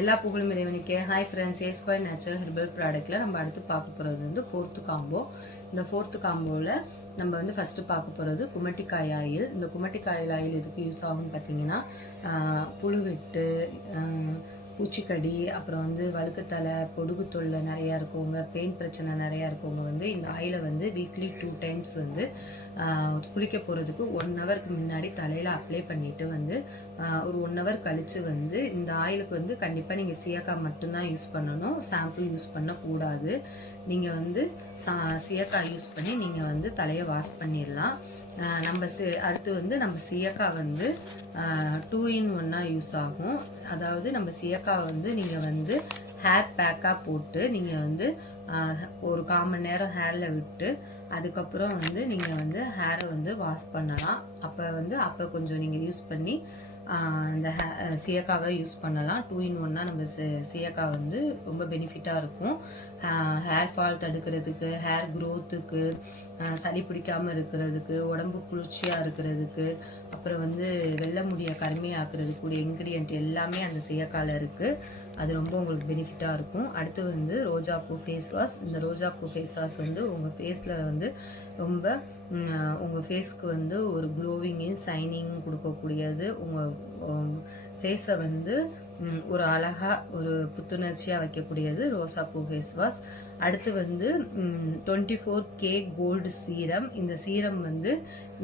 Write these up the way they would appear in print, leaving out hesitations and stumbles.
எல்லா புகழும் இறைவனுக்கே. ஹாய் ஃப்ரெண்ட்ஸ், ஏ ஸ்கொயர் நேச்சுரல் ஹெர்பல் ப்ராடக்ட்டில் நம்ம அடுத்து பார்க்க போகிறது வந்து ஃபோர்த்து காம்போ. இந்த ஃபோர்த்து காம்போவில் நம்ம வந்து ஃபஸ்ட்டு பார்க்க போகிறது குமட்டிக்காய் ஆயில். இந்த குமட்டிக்காய் ஆயில் எதுக்கு யூஸ் ஆகும்னு பார்த்தீங்கன்னா, புழுவெட்டு, பூச்சிக்கடி, அப்புறம் வந்து வழுக்குத்தலை, பொடுகு தொல்லை நிறையா இருக்கவங்க, பெயின் பிரச்சனை நிறையா இருக்கவங்க வந்து இந்த ஆயிலை வந்து வீக்லி 2 டைம்ஸ் வந்து குளிக்க போகிறதுக்கு 1 ஹவருக்கு முன்னாடி தலையில் அப்ளை பண்ணிவிட்டு வந்து ஒரு 1 ஹவர் கழித்து வந்து இந்த ஆயிலுக்கு வந்து கண்டிப்பாக நீங்கள் சீயக்காய் மட்டும்தான் யூஸ் பண்ணணும், ஷாம்பு யூஸ் பண்ணக்கூடாது. நீங்கள் வந்து சீயக்காய் யூஸ் பண்ணி நீங்கள் வந்து தலையை வாஷ் பண்ணிடலாம். நம்ம அடுத்து வந்து நம்ம சீயக்காய் வந்து 2 in 1 யூஸ் ஆகும். அதாவது நம்ம சீயக்காய் வந்து நீங்கள் வந்து ஹேர் பேக்காக போட்டு நீங்கள் வந்து ஒரு 1/4 மணி நேரம் ஹேரில் விட்டு அதுக்கப்புறம் வந்து நீங்கள் வந்து ஹேரை வந்து வாஷ் பண்ணலாம். அப்போ கொஞ்சம் நீங்கள் யூஸ் பண்ணி இந்த சீயக்காவை யூஸ் பண்ணலாம். 2 in 1 நம்ம சீயக்காய் வந்து ரொம்ப பெனிஃபிட்டாக இருக்கும். ஹேர் ஃபால் தடுக்கிறதுக்கு, ஹேர் க்ரோத்துக்கு, சளி பிடிக்காமல் இருக்கிறதுக்கு, உடம்பு குளிர்ச்சியாக இருக்கிறதுக்கு, அப்புறம் வந்து வெள்ளை முடியை கருமையாக்குறதுக்குரிய இன்க்ரீடியன்ட் எல்லாமே அந்த சீயக்காயில் இருக்குது. அது ரொம்ப உங்களுக்கு பெனிஃபிட்டாக இருக்கும். அடுத்து வந்து ரோஜாப்பூ ஃபேஸ் வாஷ். இந்த ரோஜாப்பூ ஃபேஸ் வாஷ் வந்து உங்கள் ஃபேஸில் வந்து ரொம்ப உங்கள் ஃபேஸ்க்கு வந்து ஒரு க்ளோவிங்கும் ஷைனிங் கொடுக்கக்கூடியது. உங்கள் ஃபேஸை வந்து ஒரு அழகாக ஒரு புத்துணர்ச்சியாக வைக்கக்கூடியது ரோசாப்பூ ஃபேஸ் வாஷ். அடுத்து வந்து 24K கோல்டு சீரம். இந்த சீரம் வந்து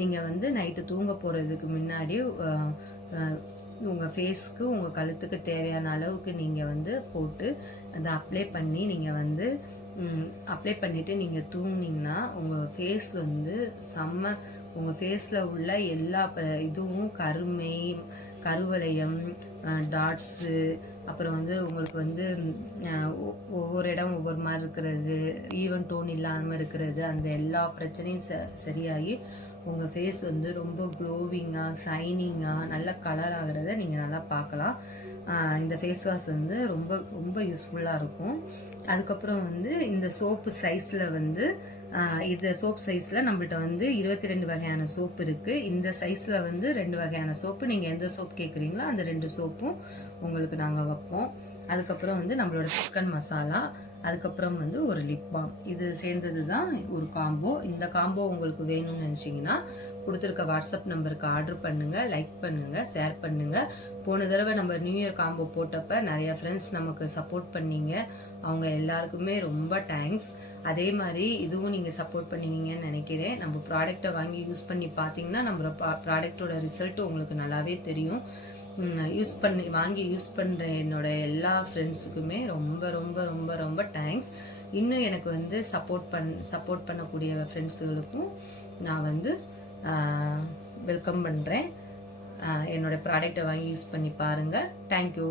நீங்கள் வந்து நைட்டு தூங்க போகிறதுக்கு முன்னாடி உங்கள் ஃபேஸ்க்கு, உங்கள் கழுத்துக்கு தேவையான அளவுக்கு நீங்கள் வந்து போட்டு அதை அப்ளை பண்ணி நீங்கள் வந்து அப்ளை பண்ணிவிட்டு நீங்கள் தூங்குனீங்கன்னா உங்கள் ஃபேஸ் வந்து உங்கள் ஃபேஸில் உள்ள எல்லா இதுவும் கருமை, கருவளையம், டாட்ஸு, அப்புறம் வந்து உங்களுக்கு வந்து ஒவ்வொரு இடம் ஒவ்வொரு மாதிரி இருக்கிறது, ஈவன் டோன் இல்லாமல் இருக்கிறது, அந்த எல்லா பிரச்சனையும் சரியாகி உங்கள் ஃபேஸ் வந்து ரொம்ப க்ளோவிங்காக, ஷைனிங்காக, நல்ல கலர் ஆகிறத நீங்கள் நல்லா பார்க்கலாம். இந்த ஃபேஸ் வாஷ் வந்து ரொம்ப ரொம்ப யூஸ்ஃபுல்லாக இருக்கும். அதுக்கப்புறம் வந்து இந்த சோப்பு சைஸில் வந்து இந்த சோப் சைஸில் நம்மள்ட்ட வந்து 22 வகையான சோப்பு இருக்குது. இந்த சைஸில் வந்து 2 வகையான சோப்பு, நீங்கள் எந்த சோப் கேட்குறீங்களோ அந்த 2 சோப்பும் உங்களுக்கு நாங்கள் வைப்போம். அதுக்கப்புறம் வந்து நம்மளோட சிக்கன் மசாலா, அதுக்கப்புறம் வந்து ஒரு லிப் பாம், இது சேர்ந்தது தான் ஒரு காம்போ. இந்த காம்போ உங்களுக்கு வேணும்னு நினச்சிங்கன்னா கொடுத்துருக்க வாட்ஸ்அப் நம்பருக்கு ஆர்டர் பண்ணுங்கள், லைக் பண்ணுங்கள், ஷேர் பண்ணுங்கள். போன தடவை நம்ம நியூ இயர் காம்போ போட்டப்போ நிறையா ஃப்ரெண்ட்ஸ் நமக்கு சப்போர்ட் பண்ணீங்க. அவங்க எல்லாருக்குமே ரொம்ப தேங்க்ஸ். அதே மாதிரி இதுவும் நீங்கள் சப்போர்ட் பண்ணுவீங்கன்னு நினைக்கிறேன். நம்ம ப்ராடக்டை வாங்கி யூஸ் பண்ணி பார்த்தீங்கன்னா நம்ம ப்ராடக்டோட ரிசல்ட்டு உங்களுக்கு நல்லாவே தெரியும். வாங்கி யூஸ் பண்ணுற என்னோட எல்லா ஃப்ரெண்ட்ஸுக்குமே ரொம்ப ரொம்ப ரொம்ப ரொம்ப தேங்க்ஸ். இன்னும் எனக்கு வந்து சப்போர்ட் பண்ணக்கூடிய ஃப்ரெண்ட்ஸுகளுக்கும் நான் வந்து வெல்கம் பண்ணுறேன். என்னோடய ப்ராடக்டை வாங்கி யூஸ் பண்ணி பாருங்கள். தேங்க்யூ.